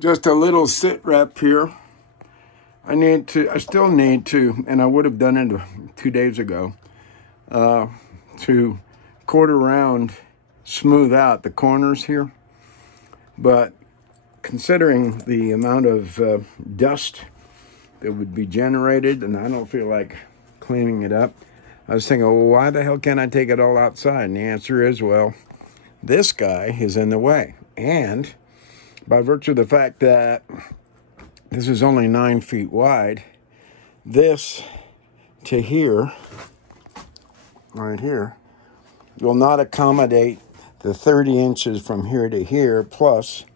Just a little sit rep here. I still need to, and I would have done it 2 days ago, to quarter round smooth out the corners here. But considering the amount of dust that would be generated, and I don't feel like cleaning it up, I was thinking, well, why the hell can't I take it all outside? And the answer is, well, this guy is in the way. And by virtue of the fact that this is only 9 feet wide, this to here, right here, will not accommodate the 30 inches from here to here, plus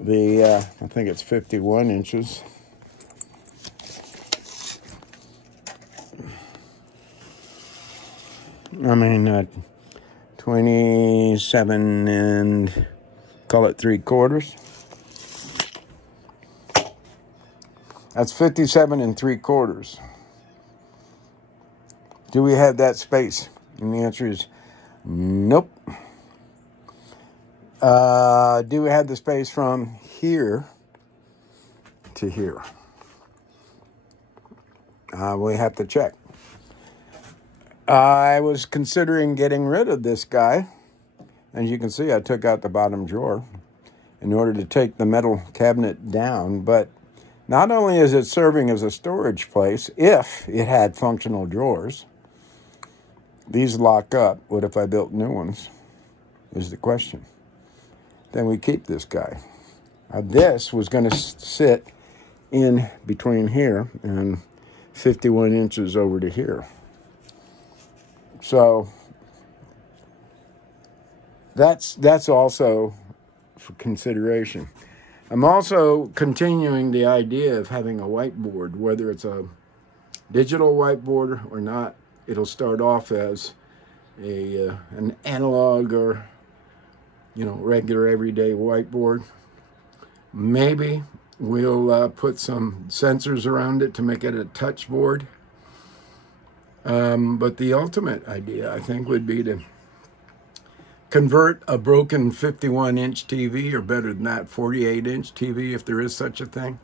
the, I think it's 51 inches. I mean, 27 and call it 3/4. That's 57 and 3/4. Do we have that space? And the answer is nope. Do we have the space from here to here? We have to check. I was considering getting rid of this guy. As you can see, I took out the bottom drawer in order to take the metal cabinet down. But not only is it serving as a storage place, if it had functional drawers, these lock up. What if I built new ones, is the question. Then we keep this guy. This was going to sit in between here and 51 inches over to here. So that's also for consideration. I'm also continuing the idea of having a whiteboard, whether it's a digital whiteboard or not. It'll start off as an analog or, regular everyday whiteboard. Maybe we'll put some sensors around it to make it a touch board. But the ultimate idea, I think, would be to convert a broken 51-inch TV, or better than that, 48-inch TV, if there is such a thing,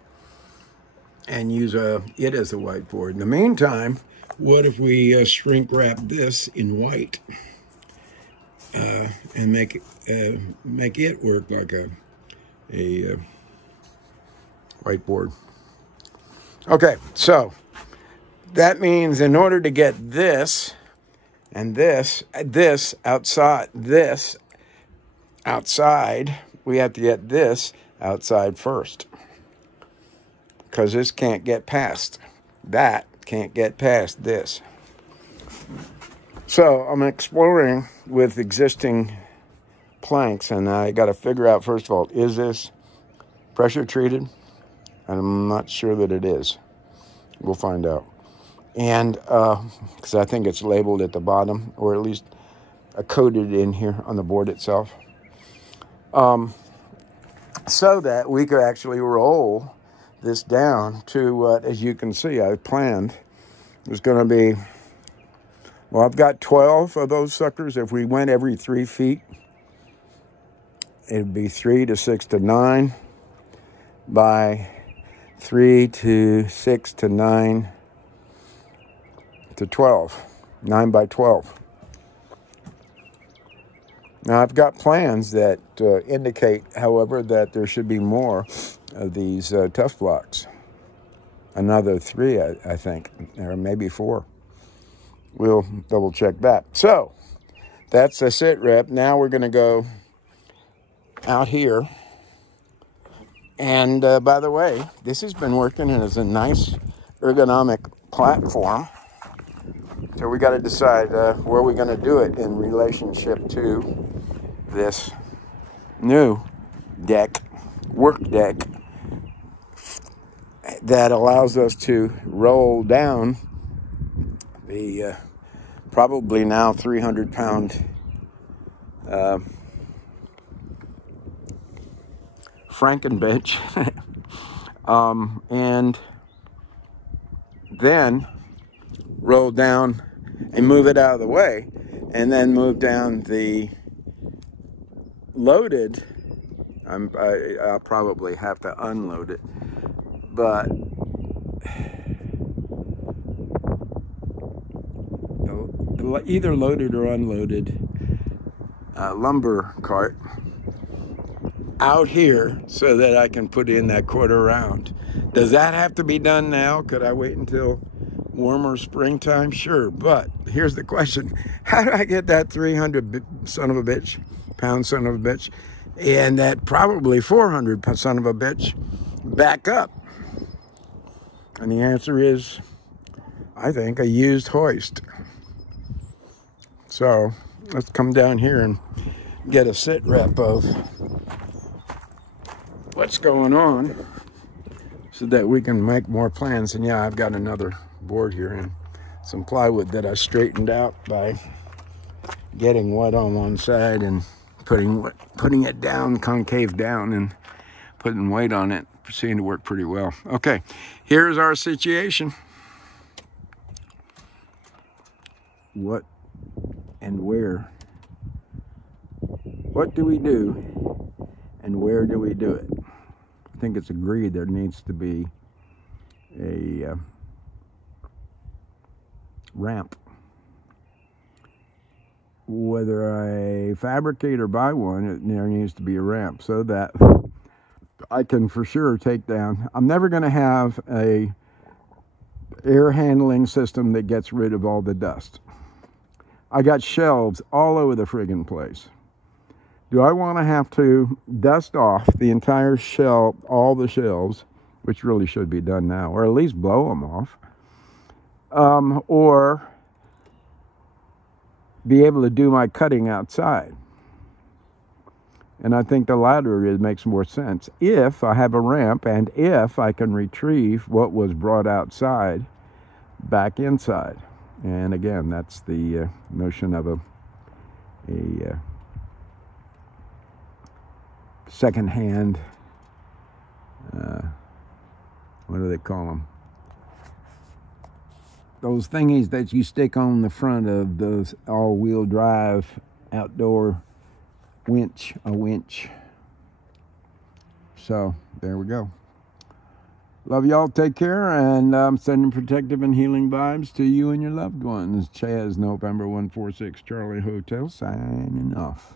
and use it as a whiteboard. In the meantime, what if we shrink wrap this in white and make it work like a whiteboard? Okay, so that means in order to get this and this outside, we have to get this outside first, because this can't get past that. Can't get past this. So I'm exploring with existing planks, and I got to figure out, first of all, is this pressure treated? And I'm not sure that it is. We'll find out. And because I think it's labeled at the bottom, or at least coded in here on the board itself, so that we could actually roll this down to what, as you can see, I planned was going to be, well, I've got 12 of those suckers. If we went every 3 feet, it'd be 3 to 6 to 9 by 3 to 6 to 9 to 12, 9 by 12. Now, I've got plans that indicate, however, that there should be more of these tough blocks. Another 3, I think, or maybe 4. We'll double check that. So that's a sit rep. Now we're going to go out here. And by the way, this has been working as a nice ergonomic platform. So we got to decide where we're going to do it in relationship to this new deck, work deck, that allows us to roll down the probably now 300-pound Frankenbench, and then roll down and move it out of the way, and then move down the loaded I'll probably have to unload it, but either loaded or unloaded lumber cart out here so that I can put in that quarter round. Does that have to be done now? Could I wait until warmer springtime? Sure, but here's the question. How do I get that 300 son of a bitch, pound son of a bitch, and that probably 400 son of a bitch back up? And the answer is, I think, a used hoist. So let's come down here and get a sit rep of what's going on so that we can make more plans. And yeah, I've got another board here and some plywood that I straightened out by getting wood on one side and putting it down, concave down, and putting weight on it. Seemed to work pretty well. Okay, here's our situation. What and where? What do we do and where do we do it? I think it's agreed there needs to be a ramp. Whether I fabricate or buy one, there needs to be a ramp so that I can for sure take down. I'm never going to have a air handling system that gets rid of all the dust. I got shelves all over the friggin' place. Do I want to have to dust off the entire shelf, all the shelves, which really should be done now, or at least blow them off, or be able to do my cutting outside? And I think the latter makes more sense if I have a ramp and if I can retrieve what was brought outside back inside. And again, that's the notion of a second-hand, what do they call them? Those thingies that you stick on the front of those all-wheel drive outdoor a winch. So there we go. Love y'all. Take care, and I'm sending protective and healing vibes to you and your loved ones. Chaz, November 146 Charlie Hotel, signing off.